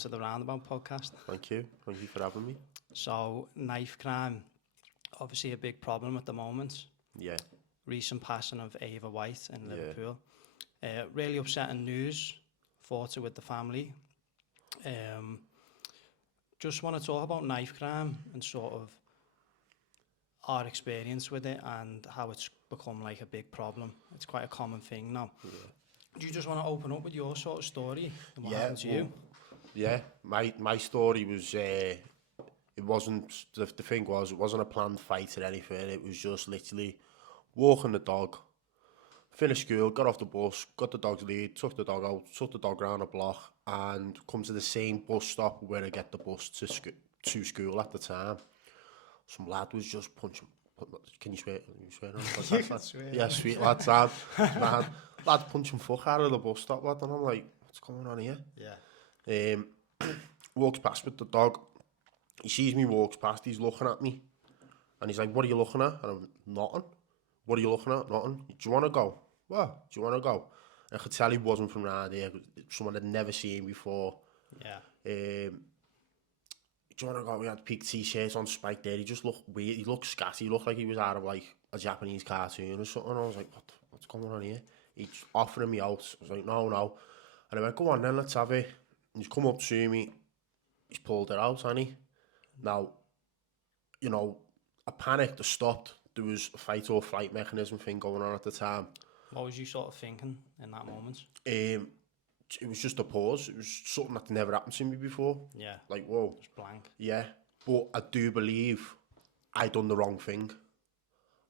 to the Roundabout podcast. Thank you for having me. So, knife crime, obviously a big problem at the moment. Yeah. Recent passing of Ava White in Liverpool. Really upsetting news, thoughts with the family. Just want to talk about knife crime and sort of our experience with it and how it's become like a big problem. It's quite a common thing now. Yeah. Do you just want to open up with your sort of story and what happened to you? Yeah, my story was, it wasn't, the thing was, it wasn't a planned fight or anything. It was just literally walking the dog, finished school, got off the bus, got the dog's lead, took the dog out, took the dog around the block, and come to the same bus stop where I get the bus to school at the time. Some lad was just punching. Can you swear? Yeah, sweet lad, Sam. Lad punching fuck out of the bus stop, lad, and I'm like, what's going on here? Yeah. Walks past with the dog. He sees me, walks past, he's looking at me. And he's like, what are you looking at? And I'm, nothing. What are you looking at? Nothing. Do you want to go? What? Do you want to go? And I could tell he wasn't from around here. Someone I'd never seen before. Yeah. Do you want to go? We had pink t-shirts on, spike there. He just looked weird. He looked scatty. He looked like he was out of like a Japanese cartoon or something. I was like, what's going on here? He's offering me out. I was like, no. And I went, go on then, let's have it. And he's come up to me. He's pulled it out, hasn't he? Now, you know, I panicked, I stopped. There was a fight or flight mechanism thing going on at the time. What was you sort of thinking in that moment? It was just a pause. It was something that never happened to me before. Yeah. Like, whoa. Just blank. Yeah. But I do believe I done the wrong thing.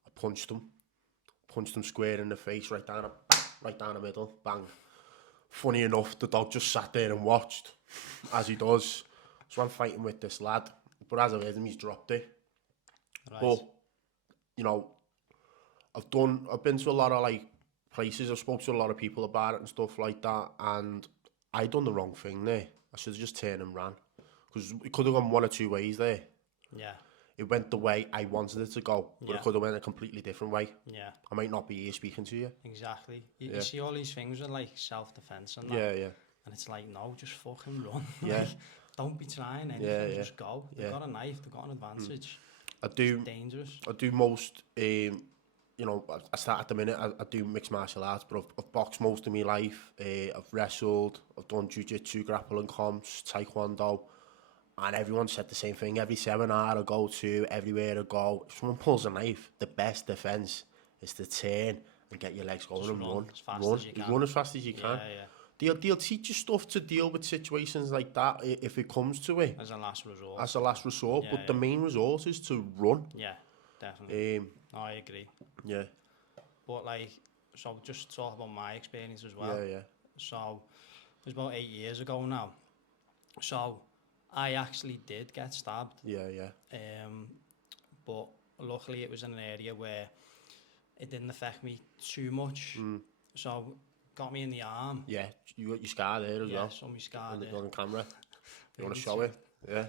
I punched him square in the face, right down the middle, bang. Funny enough, the dog just sat there and watched, as he does. So I'm fighting with this lad, but as I've heard him, he's dropped it. Right. But, you know, I've been to a lot of like places, I've spoken to a lot of people about it and stuff like that, and I done the wrong thing there. I should have just turned and ran, because it could have gone one or two ways there. Yeah. It went the way I wanted it to go, but it could have went a completely different way. Yeah. I might not be here speaking to you. Exactly. You see all these things with like self-defense and that. Yeah. And it's like, no, just fucking run. Yeah. Like, don't be trying anything, just go. They've got a knife, they've got an advantage. It's dangerous. I do most, you know, I start at the minute, I do mixed martial arts, but I've boxed most of my life. I've wrestled, I've done jiu-jitsu, grappling comps, taekwondo. And everyone said the same thing. Every seminar I go to, everywhere I go, if someone pulls a knife, the best defence is to turn and get your legs going and run. As fast as you can. Run as fast as you can. Yeah. They'll teach you stuff to deal with situations like that if it comes to it. As a last resort. But the main resort is to run. Yeah, definitely. I agree. Yeah. But like, so just talk about my experience as well. Yeah. So it was about 8 years ago now. So I actually did get stabbed. Yeah. But luckily it was in an area where it didn't affect me too much. So got me in the arm. Yeah, you got your scar there as well. Yeah, so my scar there. On the camera. You want to show it? Yeah.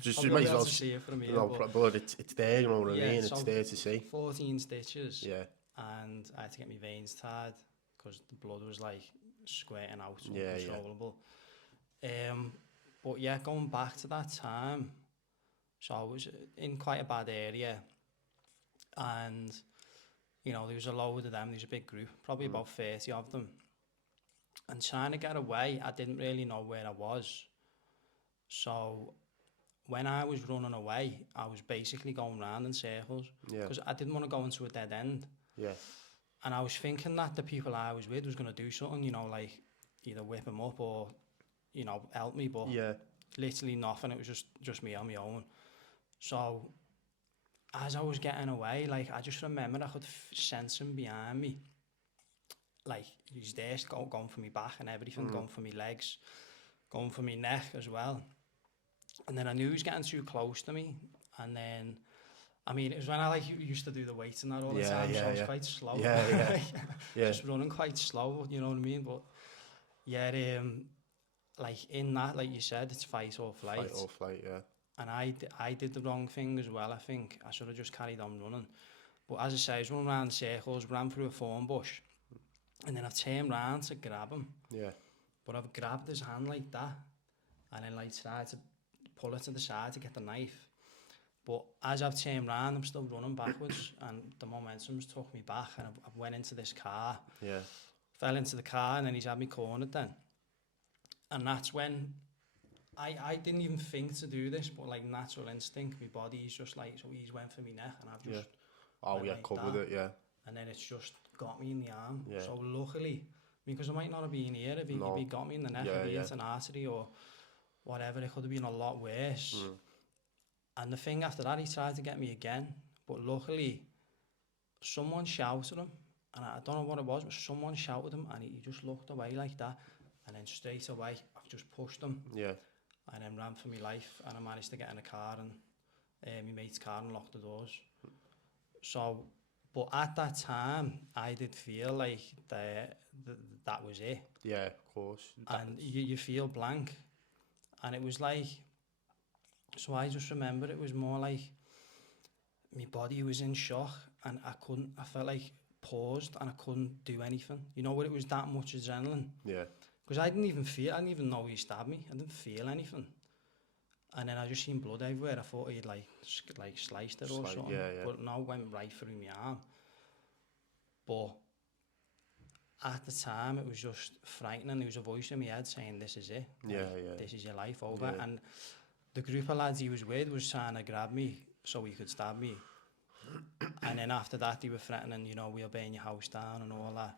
Just you might as well see it from here. But it's there, you know what I mean? It's there to see. 14 stitches. Yeah. And I had to get my veins tied because the blood was like squirting out, uncontrollable. But yeah, going back to that time, so I was in quite a bad area, and you know, there was a load of them, there was a big group, probably about 30 of them, and trying to get away, I didn't really know where I was. So when I was running away, I was basically going round in circles, because I didn't want to go into a dead end. Yeah. And I was thinking that the people I was with was going to do something, you know, like either whip them up or, you know, help me, but literally nothing. It was just me on my own. So as I was getting away, like, I just remember I could sense him behind me. Like, he's there going for me back and everything, going for me legs, going for me neck as well. And then I knew he was getting too close to me. And then, I mean, it was when I like used to do the weights and that all the time, so I was quite slow. Just running quite slow, you know what I mean? But yeah, like in that, like you said, it's fight or flight. Fight or flight, yeah. And I did the wrong thing as well, I think. I should have just carried on running. But as I say, I was running around in circles, ran through a thorn bush, and then I turned round to grab him. Yeah. But I've grabbed his hand like that, and then like tried to pull it to the side to get the knife. But as I've turned round, I'm still running backwards, and the momentum's took me back, and I went into this car. Yeah. Fell into the car, and then he's had me cornered then. And that's when I didn't even think to do this, but like natural instinct, my body's just like, so he's went for me neck, and I've just covered it, yeah. And then it's just got me in the arm. Yeah. So luckily, because I might not have been here if he got me in the neck, if he hit an artery or whatever, it could have been a lot worse. And the thing after that, he tried to get me again, but luckily, someone shouted him, and I don't know what it was, but someone shouted him, and he just looked away like that, and then straight away, I've just pushed him. Yeah. And then ran for my life, and I managed to get in a car, and my mate's car, and lock the doors. So, but at that time, I did feel like that was it. Yeah, of course. And you feel blank. And it was like, so I just remember it was more like my body was in shock, and I felt like paused, and I couldn't do anything. You know, where it was that much adrenaline. Yeah. Because I didn't even know he stabbed me. I didn't feel anything. And then I just seen blood everywhere. I thought he'd like sliced it or something. Yeah. But no, it went right through my arm. But at the time, it was just frightening. There was a voice in my head saying, this is it. This is your life over. Yeah. And the group of lads he was with was trying to grab me so he could stab me. And then after that, they were threatening, you know, we'll burn your house down and all that.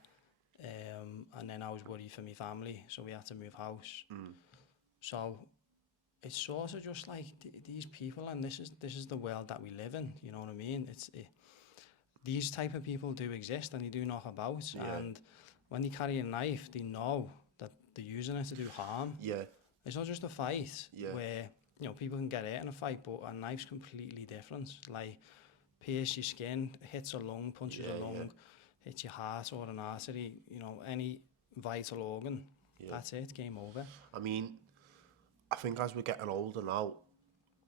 And then I was worried for my family, so we had to move house. So it's sort of just like these people, and this is the world that we live in. You know what I mean? These type of people do exist, and they do knock about. Yeah. And when they carry a knife, they know that they're using it to do harm. Yeah. It's not just a fight where, you know, people can get hurt in a fight, but a knife's completely different. Like, pierce your skin, hits a lung, punches a lung, hits your heart or an artery, you know, any vital organ. That's it, game over. I mean, I think as we're getting older now,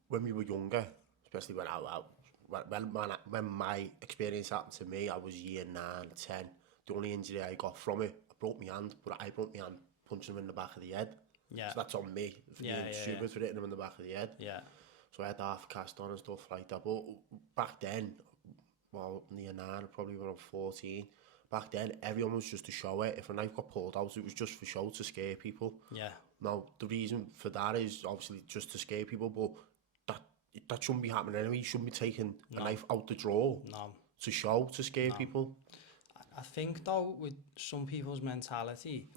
when we were younger, especially when my experience happened to me, I was year 9, 10. The only injury I got from it, I broke my hand, but I broke my hand punching him in the back of the head. Yeah. So that's on me for being stupid for hitting him in the back of the head. Yeah. So I had half cast on and stuff like that. But back then, well, near 9, probably around 14. Back then, everyone was just to show it. If a knife got pulled out, it was just for show to scare people. Yeah. Now, the reason for that is obviously just to scare people, but that shouldn't be happening anyway. You shouldn't be taking a knife out the drawer to show, to scare people. I think, though, with some people's mentality,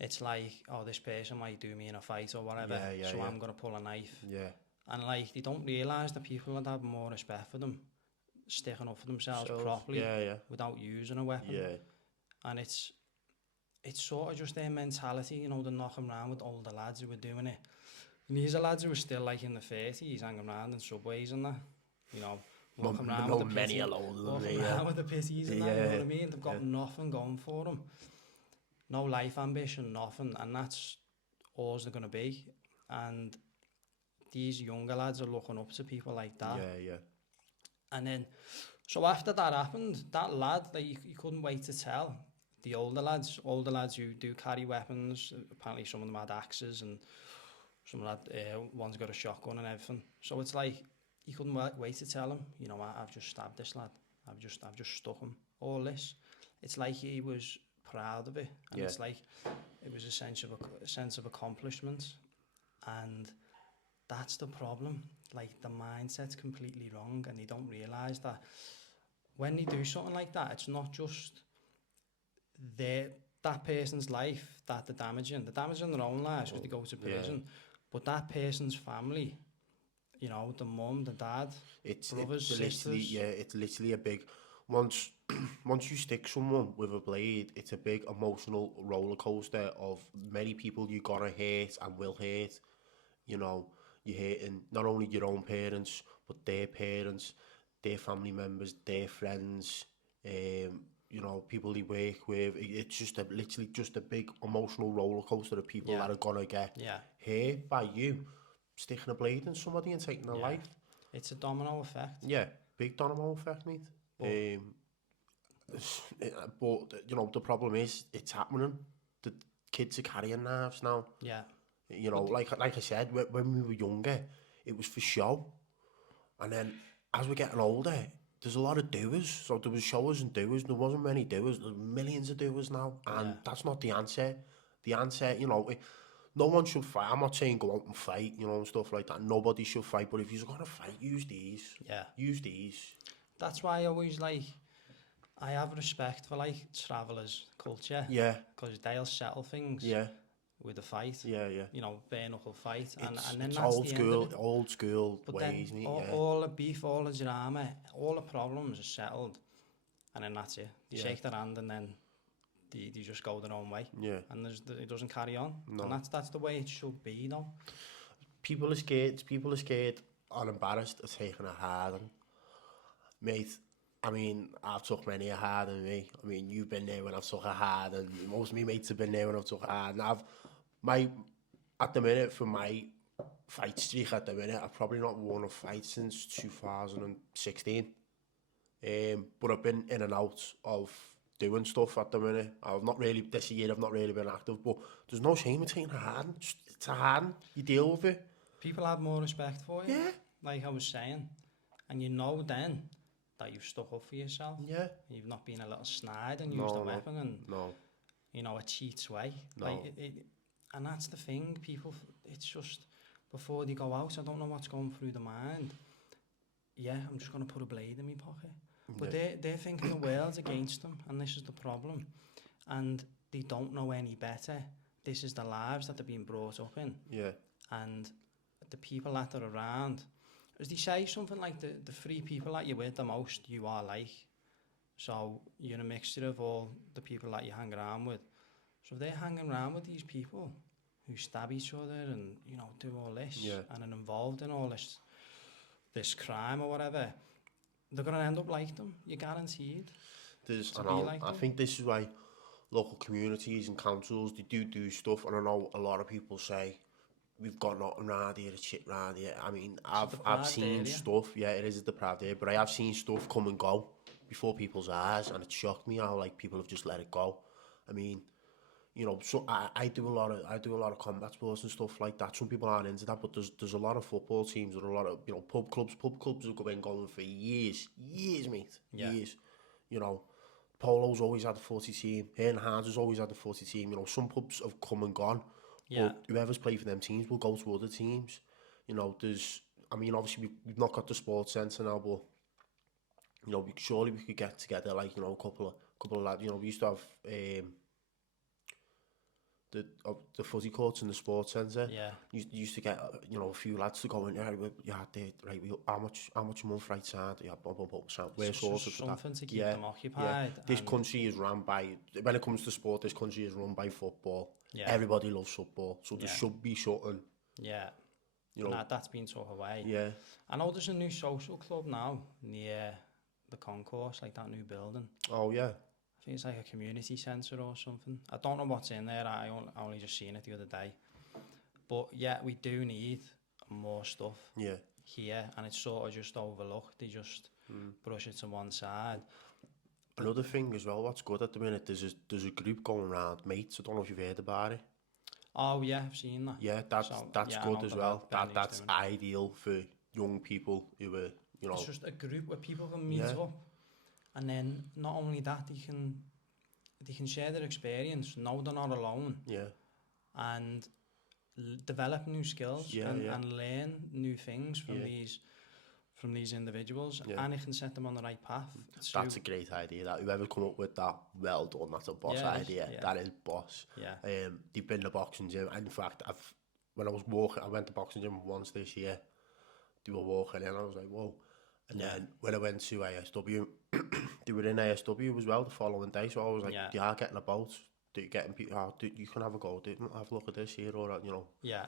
it's like, oh, this person might do me in a fight or whatever, so I'm going to pull a knife. Yeah. And, like, they don't realise that people would have more respect for them, sticking up for themselves properly without using a weapon. Yeah. And it's sort of just their mentality, you know, they're knocking around with older lads who were doing it. And these are lads who were still like in the 30s, hanging around in subways and that, you know, walking around with the pitties, with the pitties and that, you know what I mean? They've got nothing going for them. No life ambition, nothing, and that's all they're going to be. And these younger lads are looking up to people like that. Yeah, yeah. And then, so after that happened, that lad, like, you couldn't wait to tell the older lads who do carry weapons. Apparently some of them had axes, and some of that, one's got a shotgun and everything. So it's like, you couldn't wait to tell him, you know, I've just stabbed this lad. I've just stuck him. All this. It's like he was proud of it. And it's like, it was a sense of accomplishment. And that's the problem. Like, the mindset's completely wrong, and they don't realise that when they do something like that, it's not just that person's life that they're damaging. They're damaging their own lives because they go to prison. But that person's family, you know, the mum, the dad, brothers, sisters. It's literally a big... Once you stick someone with a blade, it's a big emotional roller coaster of many people you're gonna hurt and will hurt. You know, you're hurting not only your own parents, but their parents, their family members, their friends, you know, people they work with. It's just literally just a big emotional roller coaster of people that are gonna get hurt by you sticking a blade in somebody and taking their life. It's a domino effect. Yeah, big domino effect, mate. But you know, the problem is it's happening. The kids are carrying knives now. Yeah. You know, like I said, when we were younger, it was for show. And then as we're getting older, there's a lot of doers. So there was showers and doers. There wasn't many doers. There's millions of doers now. And that's not the answer. The answer, you know, no one should fight. I'm not saying go out and fight, you know, and stuff like that. Nobody should fight. But if you're going to fight, use these. Yeah. Use these. That's why I always like, I have respect for like travellers' culture. Yeah. Because they'll settle things. Yeah. With a fight, you know, bare knuckle fight, and then it's that's the old school but ways. Then all the beef, all the drama, all the problems are settled, and then that's it. They shake their hand, and then they just go their own way. Yeah, and it doesn't carry on. No. And that's the way it should be, you know. People are scared. People are scared or embarrassed of taking a hard on, mate. I mean, I've took many a hard on me. I mean, you've been there when I've took a hard, and most of my mates have been there when I've took a hard. And at the minute, for my fight streak at the minute, I've probably not won a fight since 2016. But I've been in and out of doing stuff at the minute. This year I've not really been active, but there's no shame in taking a hard. It's a hard, you deal with it. People have more respect for you. Yeah. Like I was saying. And you know then that you've stuck up for yourself. Yeah. You've not been a little snide and used a weapon and, you know, a cheat's way. No. Like and that's the thing, people, it's just, before they go out, I don't know what's going through the mind. Yeah, I'm just going to put a blade in my pocket. But they're thinking the world's against them, and this is the problem. And they don't know any better. This is the lives that they're being brought up in. Yeah. And the people that are around, as they say something like the three people that you're with the most, you are like. So you're a mixture of all the people that you hang around with. So if they're hanging around with these people who stab each other and, you know, do all this and are involved in all this crime or whatever, they're going to end up like them. You're guaranteed. I think this is why local communities and councils, they do stuff. And I know a lot of people say, we've got nothing around here, it's shit around here. I mean, I've seen stuff. Yeah, it is a deprived area, but I have seen stuff come and go before people's eyes, and it shocked me how like people have just let it go. I mean, you know, so I do a lot of combat sports and stuff like that. Some people aren't into that, but there's a lot of football teams or a lot of, you know, pub clubs have been going for years, mate, years. You know, Polo's always had a 40 team. Herne Hards has always had a 40 team. You know, some pubs have come and gone. Yeah. But whoever's played for them teams will go to other teams. You know, obviously we've not got the sports centre now, but you know, surely we could get together, like, you know, a couple of lads. You know, we used to have the footy courts in the sports centre. Yeah. You used to get, you know, a few lads to go in. How much a month right side? Yeah, we're sort of something to keep them occupied. Yeah. This country is run by, when it comes to sport, this country is run by football. Yeah. Everybody loves football, so there should be something. Yeah. You know, that's been took away. Yeah. I know there's a new social club now near the concourse, like that new building. Oh yeah. I think it's like a community centre or something. I don't know what's in there. I only just seen it the other day. But yeah, we do need more stuff here, and it's sort of just overlooked. They just brush it to one side. Another thing as well, what's good at the minute, there's a group going around, mates. I don't know if you've heard about it. Oh yeah, I've seen that. Yeah, that's good as well. That's ideal for young people who are, you know. It's just a group where people can meet up, and then not only that, they can share their experience. No, they're not alone. Yeah. And develop new skills and learn new things from these individuals, and it can set them on the right path. That's a great idea. That whoever come up with that, well done. That's a boss idea. Yeah. That is boss. Yeah. They've been to boxing gym. In fact, when I was walking, I went to boxing gym once this year. They were walking in, and I was like, whoa. And then when I went to ASW, they were in ASW as well the following day. So I was like, they are getting about. You can have a go. Have a look at this here, or you know. Yeah.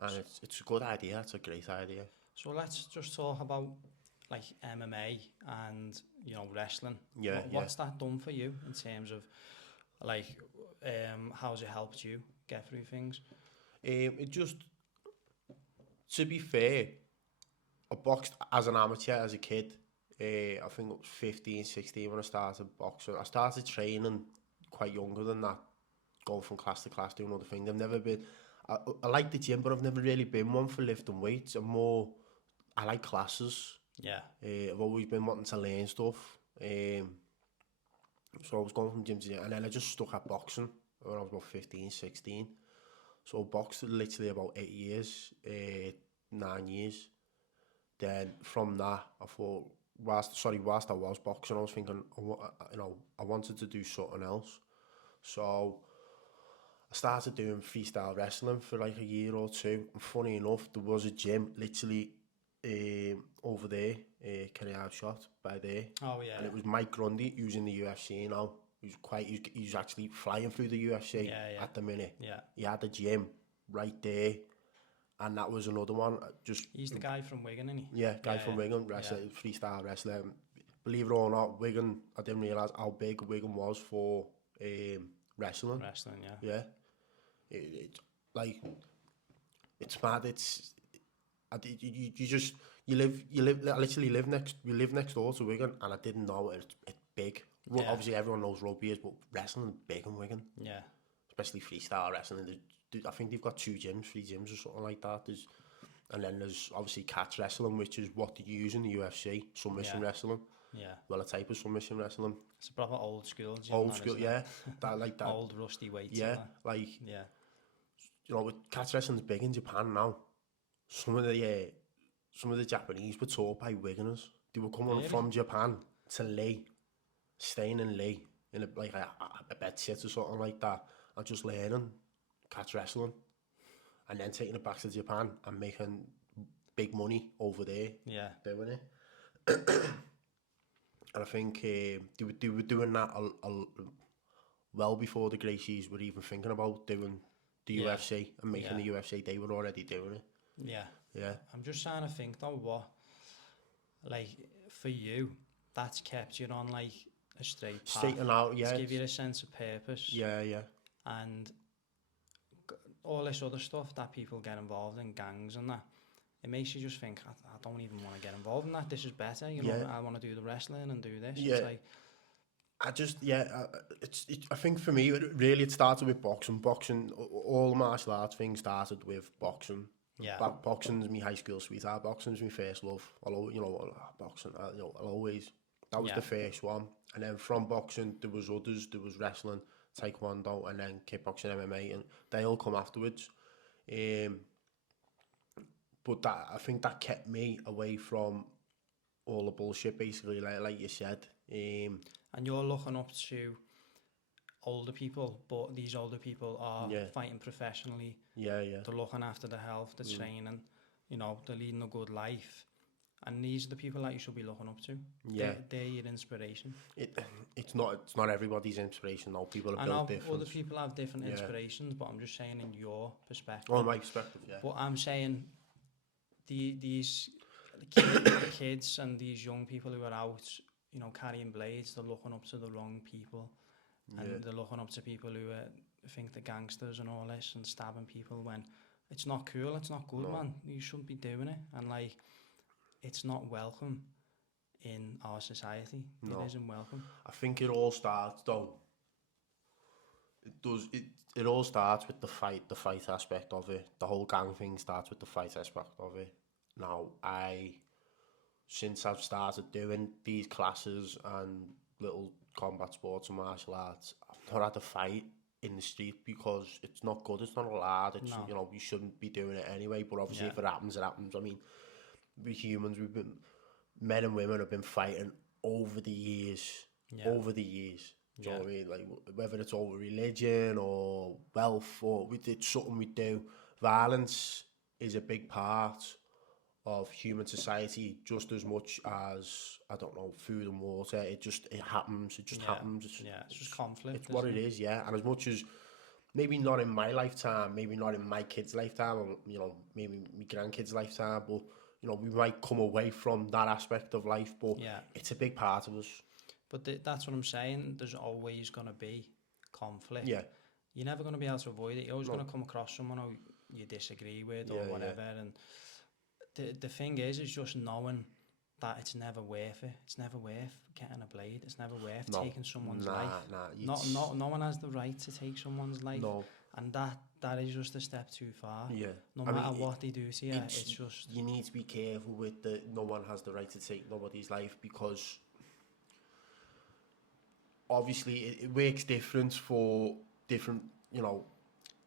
And it's a good idea. It's a great idea. So let's just talk about like MMA and, you know, wrestling. Yeah. What's that done for you in terms of like how's it helped you get through things? It just, to be fair, I boxed as an amateur as a kid. I think it was 15, 16 when I started boxing. I started training quite younger than that, going from class to class, doing other things. I like the gym, but I've never really been one for lifting weights. I like classes. Yeah. I've always been wanting to learn stuff. So I was going from gym to gym, and then I just stuck at boxing when I was about 15, 16. So I boxed literally about 8 years, 9 years. Then from that, I thought, whilst I was boxing, I was thinking, I wanted to do something else. So I started doing freestyle wrestling for like a year or two. And funny enough, there was a gym literally over there, Kenny Shot by there. Oh yeah. And it was Mike Grundy using the UFC now. He's actually flying through the UFC at the minute. Yeah. He had a gym right there. And that was another one. He's the guy from Wigan, isn't he? Yeah, from Wigan, freestyle wrestler. Believe it or not, Wigan, I didn't realise how big Wigan was for wrestling. Wrestling, yeah. Yeah. It's mad. You live next door to Wigan, and I didn't know it's big. Well, obviously everyone knows rugby is, but wrestling is big in Wigan. Yeah. Especially freestyle wrestling. I think they've got 3 gyms or something like that. And then there's obviously catch wrestling, which is what they use in the UFC, submission wrestling. Yeah. Well, a type of submission wrestling. It's a proper old school gym. Old school, yeah. That like that. Old rusty weights. Yeah, with catch wrestling's big in Japan now. Some of the Japanese were taught by Wiganers. They were coming from Japan to Leigh, staying in Leigh in a bed sit or something like that, and just learning catch wrestling, and then taking it back to Japan and making big money over there. Yeah, doing it. And I think they were doing that well before the Gracies were even thinking about doing the UFC and making the UFC. They were already doing it. Yeah. I'm just trying to think though, what, like, for you, that's kept you on like a straight path. Straight and out, yeah. To give you a sense of purpose. Yeah. And all this other stuff that people get involved in, gangs and that, it makes you just think, I don't even want to get involved in that. This is better, I want to do the wrestling and do this. Yeah. It's like, I think for me, it started with boxing. Boxing, all the martial arts things started with boxing. Yeah. Boxing's my high school sweetheart. Boxing's my first love. Boxing, I'll always, that was the first one. And then from boxing, there was others. There was wrestling, taekwondo, and then kickboxing, MMA, and they all come afterwards. But I think that kept me away from all the bullshit, basically, like you said. And you're looking up to older people, but these older people are fighting professionally. Yeah. They're looking after their health, they're training, they're leading a good life. And these are the people that you should be looking up to. Yeah. They're your inspiration. It's not everybody's inspiration, though. People are built different. Other people have different inspirations, but I'm just saying in your perspective. Oh, my perspective, yeah. But I'm saying these kids and these young people who are out, carrying blades, they're looking up to the wrong people. And they're looking up to people who think they're gangsters and all this and stabbing people when it's not cool, it's not good, man. You shouldn't be doing it. And like, it's not welcome in our society. No. It isn't welcome. I think it all starts, though. It all starts with the fight aspect of it. The whole gang thing starts with the fight aspect of it. Now, since I've started doing these classes and little combat sports and martial arts, I've not had a fight in the street because it's not good, it's not allowed, it's, you shouldn't be doing it anyway, but obviously if it happens, it happens. I mean, we humans, men and women have been fighting over the years. Do you know what I mean? Like, whether it's over religion or wealth or it's something we do, violence is a big part of human society just as much as, I don't know, food and water. It happens. It just happens. It's just conflict. It's what it is, yeah. And as much as, maybe not in my lifetime, maybe not in my kids' lifetime, or, maybe my grandkids' lifetime, but, we might come away from that aspect of life, but it's a big part of us. But that's what I'm saying. There's always going to be conflict. Yeah. You're never going to be able to avoid it. You're always going to come across someone who you disagree with or whatever. And the thing is just knowing that it's never worth it. It's never worth getting a blade. It's never worth taking someone's life. No one has the right to take someone's life. No. And that is just a step too far. Yeah. No matter what they do to you, it's just... You need to be careful with the no one has the right to take nobody's life, because obviously it works different for different, you know,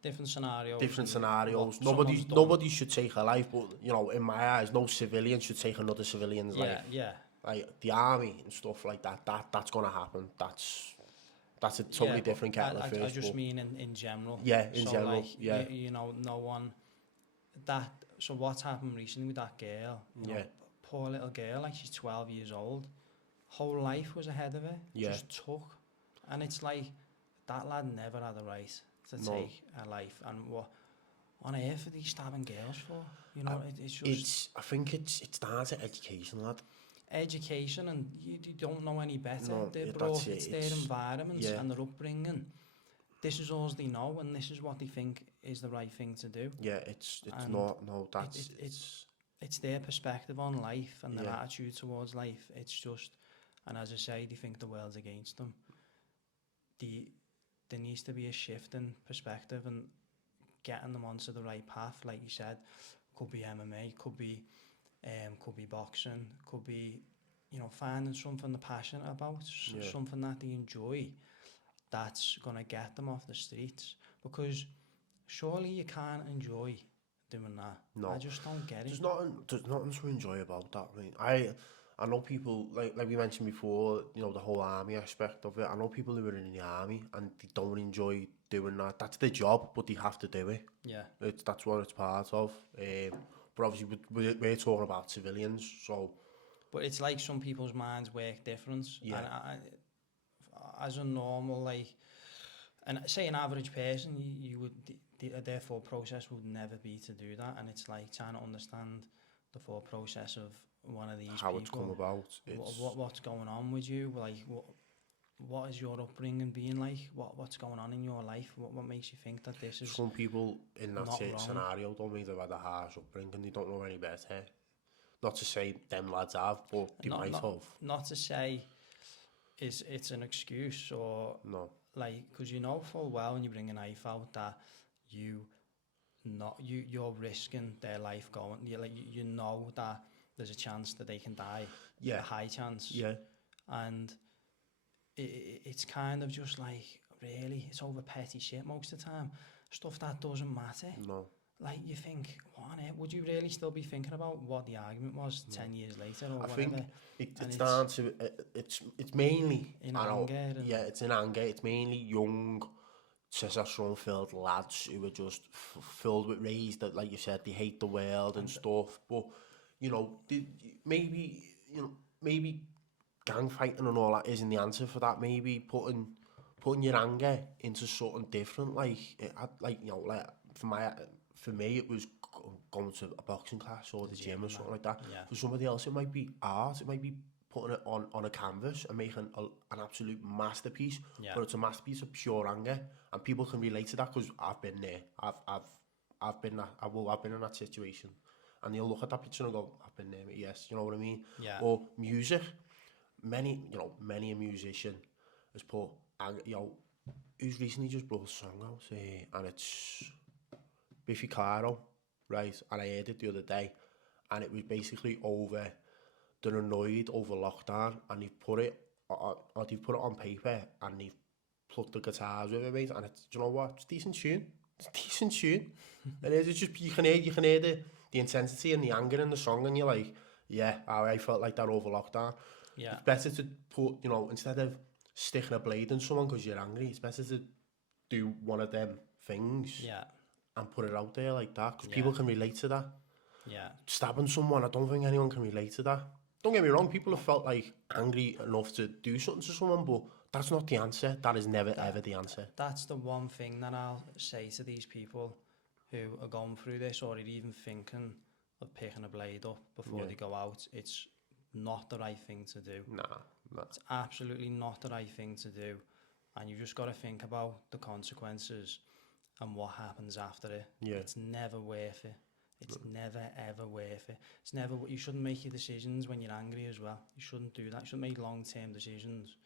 different scenarios. Nobody should take a life, but, you know, in my eyes, no civilian should take another civilian's life. Yeah. Like the army and stuff like that's gonna happen. That's a totally different kettle of fish. I just mean in general. Yeah, in general. Like, you know, no one so what's happened recently with that girl? You know, poor little girl, like she's 12 years old. Whole life was ahead of her. Just took, and it's like that lad never had the right to take a life. And what on earth are they stabbing girls for? You know, it's just. I think it's down to education, lad. Education, and you don't know any better. They're brought, it's their environment and their upbringing. This is all they know, and this is what they think is the right thing to do. Yeah, it's not. No, that's it's their perspective on life and their attitude towards life. It's just, and as I say, they think the world's against them. There needs to be a shift in perspective and getting them onto the right path. Like you said, could be MMA, could be boxing, could be, you know, finding something they're passionate about, something that they enjoy, that's going to get them off the streets. Because surely you can't enjoy doing that. No. I just don't get it. There's nothing to enjoy about that. I mean, I know people, like we mentioned before, you know, the whole army aspect of it. I know people who are in the army and they don't enjoy doing that. That's their job, but they have to do it. Yeah. That's what it's part of. But obviously we're talking about civilians, so... But it's like some people's minds work different. Yeah. And as a normal, like... And say an average person, you would... Their thought process would never be to do that. And it's like trying to understand the thought process of one of these how people. It's come about. What's going on with you? Like, what is your upbringing being like? What's going on in your life? What makes you think that this is... Some people in that scenario don't mean they've had a harsh upbringing. They don't know any better. Not to say them lads have, but they might have. Not to say it's an excuse or... No. Like, because you know full well when you bring a knife out that you're risking their life going. You know that there's a chance that they can die. Yeah. A high chance. Yeah. And it's kind of just like, really, it's over petty shit most of the time. Stuff that doesn't matter. No. Like, you think, what on earth? Would you really still be thinking about what the argument was 10 years later or whatever? I think it's down to, it's mainly... In anger. It's in anger. It's mainly young, testosterone-filled lads who are just filled with rage that, like you said, they hate the world and stuff. But, you know, maybe gang fighting and all that isn't the answer for that. Maybe putting your anger into something different. Like for me, it was going to a boxing class or the gym or something like that. Yeah. For somebody else, it might be art. It might be putting it on a canvas and making an absolute masterpiece. Yeah. But it's a masterpiece of pure anger, and people can relate to that because I've been there. I've been in that situation, and you'll look at that picture and go, I've been there. Yes, you know what I mean. Yeah. Or music. Many a musician has put, who's recently just brought a song out, and it's Biffy Clyro, right? And I heard it the other day, and it was basically they're annoyed over lockdown, and they've put it on paper, and they've plucked the guitars with it, mate, and it's, you know what? It's a decent tune. And it's just, you can hear the intensity and the anger in the song, and you're like, yeah, I felt like that over lockdown. Yeah. It's better to put, instead of sticking a blade in someone because you're angry, it's better to do one of them things. Yeah. And put it out there like that, because people can relate to that. Yeah. Stabbing someone, I don't think anyone can relate to that. Don't get me wrong, people have felt like angry enough to do something to someone, but that's not the answer. That is never ever the answer. That's the one thing that I'll say to these people who are going through this or are even thinking of picking a blade up before they go out. It's not the right thing to do. Nah. It's absolutely not the right thing to do. And you just got to think about the consequences and what happens after it. Yeah. It's never worth it. It's never ever worth it. It's never. You shouldn't make your decisions when you're angry as well. You shouldn't do that. You shouldn't make long-term decisions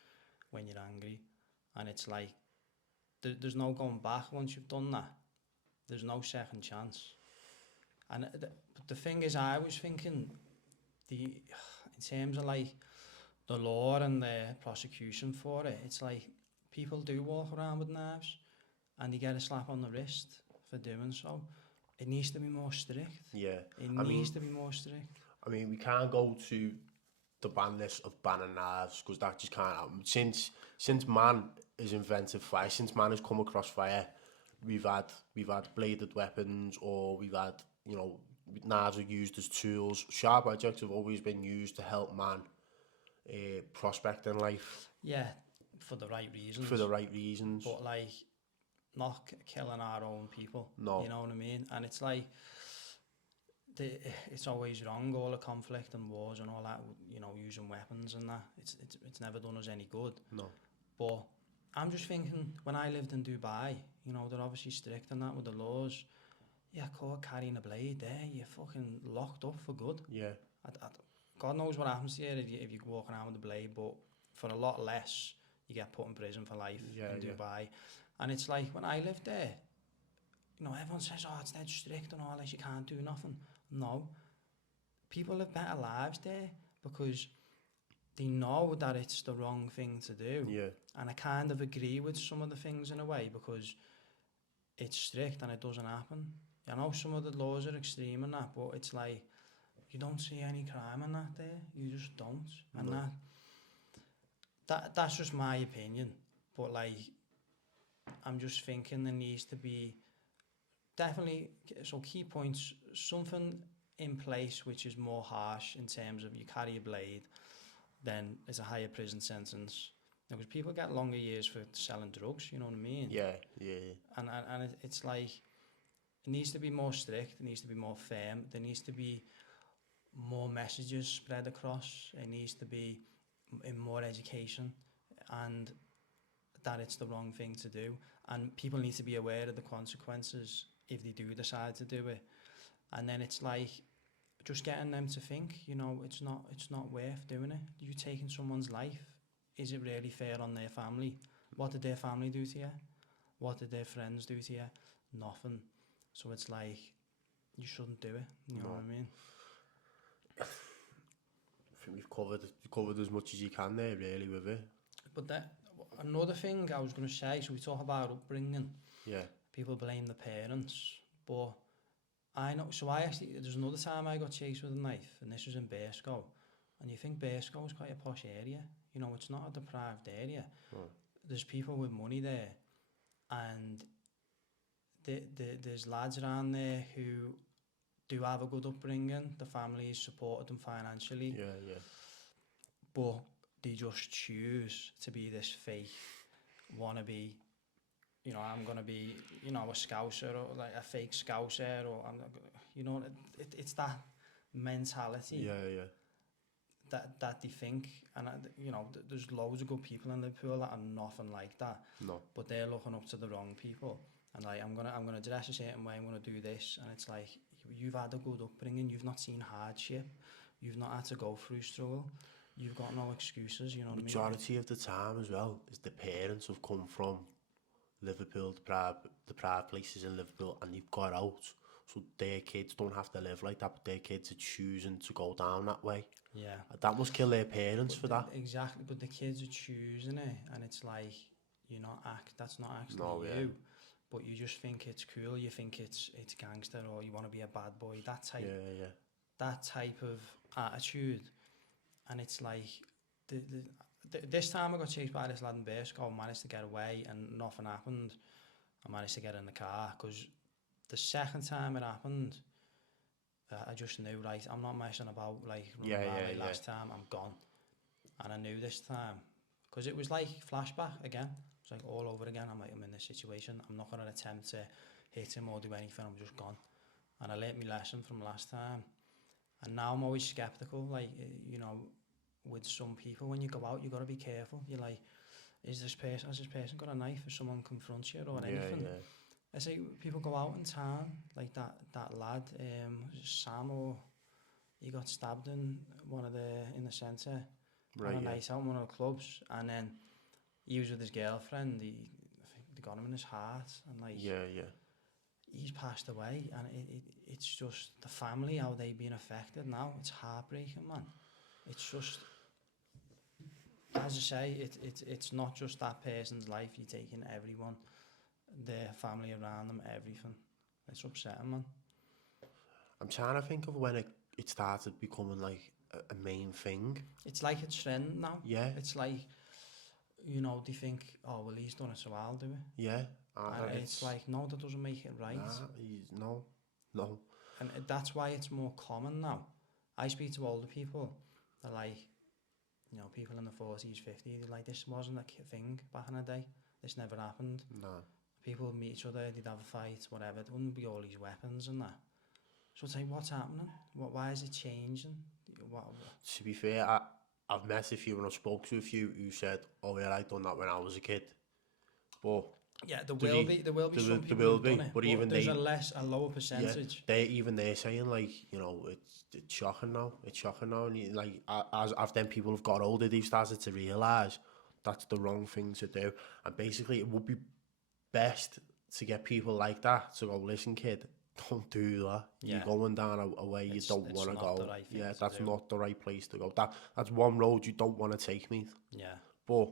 when you're angry. And it's like, there's no going back once you've done that. There's no second chance. And but the thing is, I was thinking, in terms of like the law and the prosecution for it, it's like people do walk around with knives and they get a slap on the wrist for doing so. It needs to be more strict. Yeah. It needs to be more strict. I mean, we can't go to the ban list of banning knives because that just can't happen. Since man has invented fire, since man has come across fire, we've had bladed weapons, or we've had, you know, knives are used as tools. Sharp objects have always been used to help man prospect in life. Yeah, for the right reasons. For the right reasons. But like, not killing our own people. No. You know what I mean? And it's like, it's always wrong, all the conflict and wars and all that, you know, using weapons and that. It's never done us any good. No. But I'm just thinking, when I lived in Dubai, you know, they're obviously strict on that with the laws. Yeah, caught carrying a blade there, you're fucking locked up for good. Yeah. God knows what happens to you if you walk around with a blade, but for a lot less, you get put in prison for life in Dubai. And it's like, when I lived there, you know, everyone says, oh, it's dead strict and all this, you can't do nothing. No. People live better lives there because they know that it's the wrong thing to do. Yeah. And I kind of agree with some of the things in a way because it's strict and it doesn't happen. I know some of the laws are extreme and that, but it's like, you don't see any crime in that there. You just don't. And no. That's just my opinion. But like, I'm just thinking there needs to be definitely, so key points, something in place which is more harsh in terms of you carry a blade, then it's a higher prison sentence. Because people get longer years for selling drugs, you know what I mean? Yeah. And it's like, it needs to be more strict, it needs to be more firm, there needs to be more messages spread across, it needs to be in more education, and that it's the wrong thing to do. And people need to be aware of the consequences if they do decide to do it. And then it's like, just getting them to think, you know, it's not worth doing it. You're taking someone's life. Is it really fair on their family? What did their family do to you? What did their friends do to you? Nothing. So it's like, you shouldn't do it. You know what I mean? I think we've covered as much as you can there, really, with it. But another thing I was going to say, so we talk about upbringing. Yeah. People blame the parents, but I know, so there's another time I got chased with a knife, and this was in Bearscough. And you think Bearscough is quite a posh area. You know, it's not a deprived area. Oh. There's people with money there, and there's lads around there who do have a good upbringing. The families supported them financially. Yeah. But they just choose to be this fake wannabe. You know, I'm going to be, you know, a scouser, or like a fake scouser, or I'm not, you know, it's that mentality. Yeah. That they think, and you know, there's loads of good people in Liverpool that are nothing like that. No. But they're looking up to the wrong people, and like, I'm gonna dress a certain way, I'm gonna do this, and it's like, you've had a good upbringing, you've not seen hardship, you've not had to go through struggle, you've got no excuses. You know what I mean? Majority of the time as well is the parents have come from Liverpool, the deprived places in Liverpool, and they've got out, so their kids don't have to live like that, but their kids are choosing to go down that way. Yeah. That must kill their parents for that. Exactly, but the kids are choosing it, and it's like, that's not actually you. But you just think it's cool, you think it's gangster, or you want to be a bad boy, that type of attitude. And it's like, this time I got chased by this lad in Bearscough, managed to get away and nothing happened. I managed to get in the car, because the second time it happened, I just knew, right, I'm not messing about like last time, I'm gone. And I knew this time, because it was like flashback again. It's like all over again. I'm in this situation, I'm not going to attempt to hit him or do anything, I'm just gone. And I learnt my lesson from last time. And now I'm always skeptical, like, you know, with some people, when you go out, you got to be careful. You're like, has this person got a knife if someone confronts you or anything? Yeah. I say people go out in town, like that lad, Sam, or he got stabbed in the centre, on a night out in one of the clubs, and then he was with his girlfriend. they got him in his heart, and like he's passed away, and it's just the family, how they been affected now. It's heartbreaking, man. It's just, as I say, it's not just that person's life. You're taking everyone, their family around them, everything. It's upsetting, man. I'm trying to think of when it started becoming like a main thing. It's like a trend now. Yeah. It's like, you know, they think, oh, well, he's done it, so I'll do it. Yeah. And it's like, no, that doesn't make it right. No. And that's why it's more common now. I speak to older people, they're like, you know, people in the 40s, 50s, they're like, this wasn't a thing back in the day. This never happened. No. People would meet each other, they'd have a fight, whatever. There wouldn't be all these weapons and that. So it's like, what's happening? Why is it changing? To be fair, I've met a few and I've spoke to a few who said, oh yeah, I done that when I was a kid. But yeah, there will be some people who've done it, but even there's a lower percentage. Yeah, they're saying like, you know, it's shocking now. It's shocking now, and like as then people have got older, they've started to realise that's the wrong thing to do, and basically it would be best to get people like that to go, listen, kid, don't do that. Yeah. You're going down a way you don't want to go. Yeah, that's not the right place to go. That's one road you don't want to take, mate. Yeah. But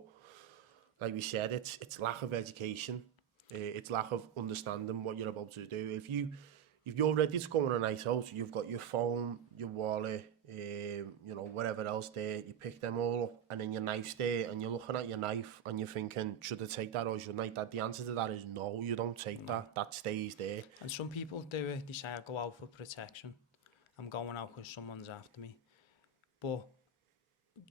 like we said, it's lack of education. It's lack of understanding what you're about to do. If you're ready to go on a night out, you've got your phone, your wallet, you know, whatever else there, you pick them all up, and then your knife's there, and you're looking at your knife, and you're thinking, should I take that or should I not? The answer to that is no, you don't take that. That stays there. And some people do it. They say, I go out for protection. I'm going out because someone's after me. But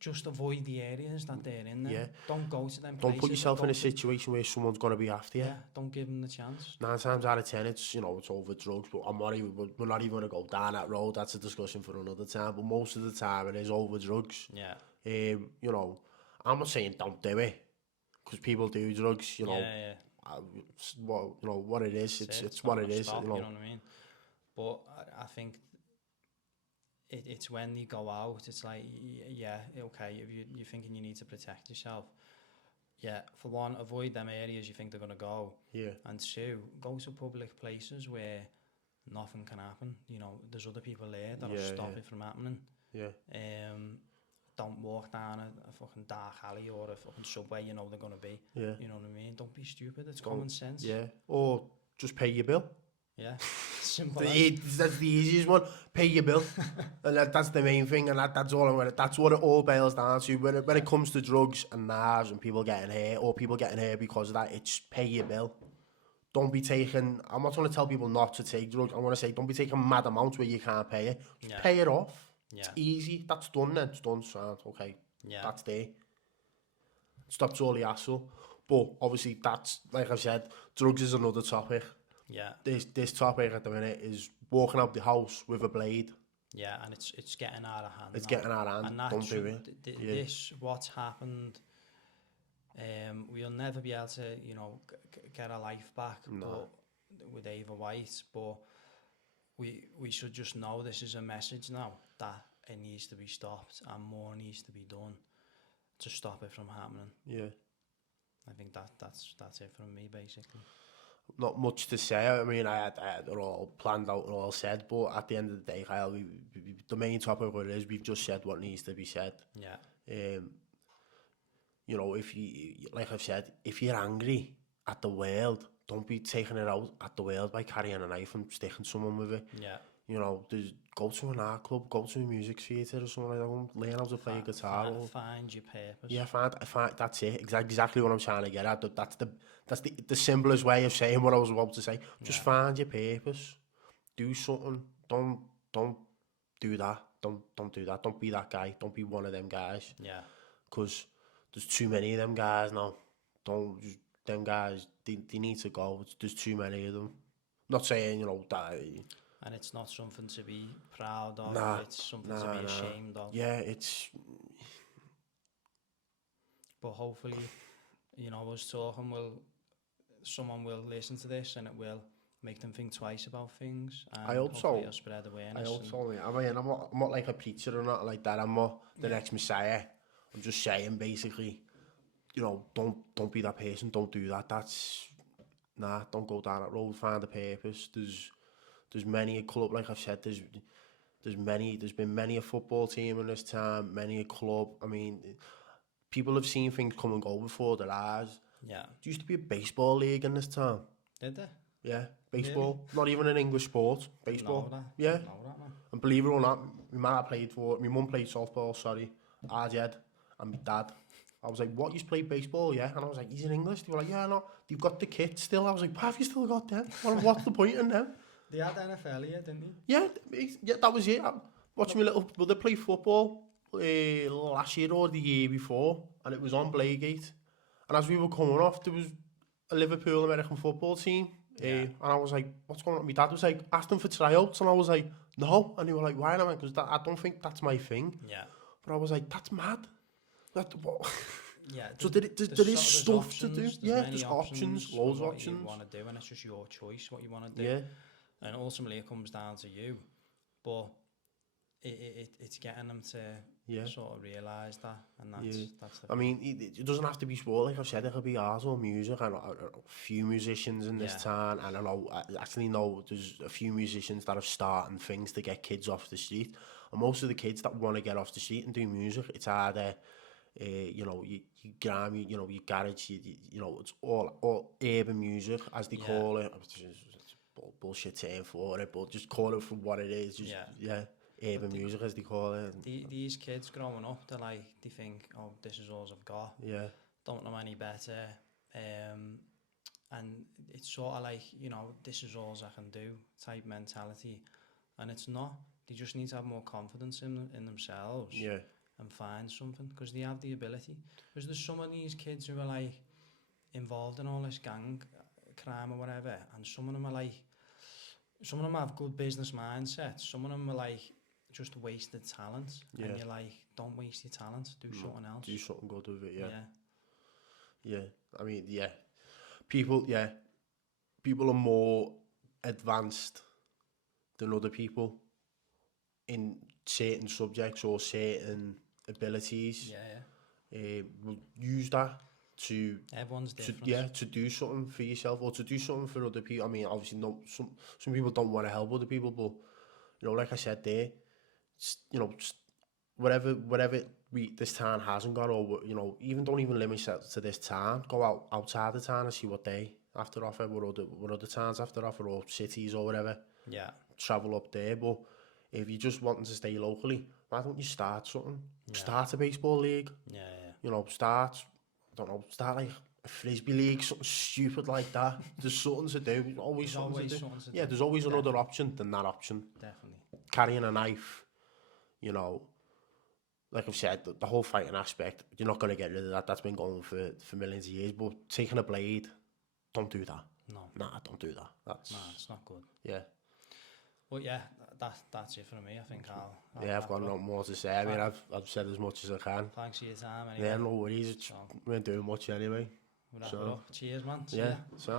just avoid the areas that they're in there. Yeah. Don't go to them places. Don't put yourself in a situation where someone's going to be after you. Yeah, don't give them the chance. 9 times out of 10, it's, you know, it's over drugs, but we're not even going to go down that road. That's a discussion for another time, but most of the time it is over drugs. Yeah. You know, I'm not saying don't do it, because people do drugs, you know. Yeah. Well, you know, what it is, it's what it is. You know what I mean? But I think it's when you go out, it's like, yeah, okay, if you're thinking you need to protect yourself, yeah, for one, avoid them areas you think they're going to go. Yeah. And two, go to public places where nothing can happen. You know, there's other people there that'll stop it from happening. Yeah. Don't walk down a fucking dark alley or a fucking subway you know they're going to be. Yeah. You know what I mean? Don't be stupid. It's common sense. Yeah. Or just pay your bill. Yeah. Simple. That's the easiest one. Pay your bill. And that's the main thing, and that's all that's what it all boils down to. When it comes to drugs and knives and people getting hurt, or people getting hurt because of that, it's pay your bill. Don't be taking, I'm not trying to tell people not to take drugs. I want to say, don't be taking mad amounts where you can't pay it. Just pay it off. Yeah. It's easy. That's done then. It's done. So, okay. Yeah. That's there. Stops all the hassle. But obviously, that's, like I said, drugs is another topic. Yeah. This topic at the minute is walking out the house with a blade. Yeah, and it's getting out of hand. It's getting out of hand. Don't do it. This, what's happened, we'll never be able to, you know, get our life back. No. With Ava White, but we should just know this is a message now that it needs to be stopped and more needs to be done to stop it from happening. Yeah. I think that's it from me, basically. Not much to say. I mean, I had it all planned out and all said, but at the end of the day, Kyle, the main topic of it is we've just said what needs to be said. Yeah. You know, if you, like I've said, if you're angry at the world, don't be taking it out at the world by carrying a knife and sticking someone with it. Yeah. You know, go to an art club, go to a music theatre or something like that, learn how to play a guitar. Find your purpose. Yeah, find that's it. Exactly what I'm trying to get at. That's the simplest way of saying what I was about to say. Just find your purpose. Do something. Don't do that. Don't do that. Don't be that guy. Don't be one of them guys. Yeah. Because there's too many of them guys now. Them guys, they need to go. There's too many of them. Not saying, you know, that... And it's not something to be proud of. It's something to be ashamed of. Yeah, it's... But hopefully, you know, us talking someone will listen to this and it will make them think twice about things. And I hope so. It'll spread awareness. I hope so. I mean, I'm not like a preacher or not like that. I'm not the next Messiah. I'm just saying, basically, you know, don't be that person. Don't do that. nah, don't go down that road, find a purpose. There's many a club, like I've said, there's been many a football team in this time, many a club. I mean, people have seen things come and go before their eyes. Yeah. There used to be a baseball league in this town. Did there? Yeah, baseball. Really? Not even an English sport. Baseball. Yeah. Know that, man. And believe it or not, my mum played softball, sorry. Our dad and my dad. I was like, what, you play baseball? Yeah. And I was like, he's in English. They were like, yeah, no. They've got the kit still. I was like, why have you still got them? What's the point in them? They had NFL here, didn't they? Yeah, that was it. I watched my little brother play football last year or the year before, and it was on Blaygate. And as we were coming off, there was a Liverpool American football team. And I was like, what's going on? My dad was like, asked them for tryouts, and I was like, no. And they were like, why? And I went, because I don't think that's my thing. Yeah. But I was like, that's mad. What? Yeah. So there is stuff to do. Yeah, there's options, loads of options. What you want to do, and it's just your choice what you want to do. Yeah. And ultimately it comes down to you. But it's getting them to sort of realise that, and that's the I mean, it doesn't have to be sport, like I've said, it could be art or music. I know a few musicians in this town, and I actually know there's a few musicians that are starting things to get kids off the street. And most of the kids that want to get off the street and do music, it's either you know, you grime, you know, your garage, you know, it's all urban music, as they call it. It's bullshit term for it, but just call it for what it is. Just, urban music, as they call it. These kids growing up, they think, oh, this is all I've got. Yeah. Don't know any better. And it's sort of like, you know, this is all I can do type mentality. And it's not. They just need to have more confidence in themselves. Yeah. And find something, because they have the ability. Because there's some of these kids who are like involved in all this gang crime or whatever, and some of them are like, some of them have good business mindsets, some of them are like just wasted talent. And you're like, don't waste your talent, do something else. Do something good with it. Yeah. I mean, people are more advanced than other people in certain subjects or certain abilities. Will use that to everyone's different. To do something for yourself or to do something for other people. I mean, obviously, no, some people don't want to help other people, but you know, like I said there, you know, whatever this town hasn't got, or you know, don't even limit yourself to this town. Go outside the town and see what they have to offer, what other towns have to offer, or cities or whatever. Yeah, travel up there, but if you're just wanting to stay locally, why don't you start something? Start a baseball league. You know, start like a frisbee league, something stupid like that. There's something to do. There's always something to do. Yeah, there's always another option than that option. Definitely. Carrying a knife, you know, like I've said, the whole fighting aspect, you're not going to get rid of that. That's been going for millions of years. But taking a blade, don't do that. No. Nah, don't do that. It's not good. Yeah. But yeah, that's it for me. I think I've got nothing more to say. I mean, I've said as much as I can. Thanks for your time anyway. Yeah, no worries. We ain't doing much anyway. We'll wrap it up. Cheers, man. Yeah. So.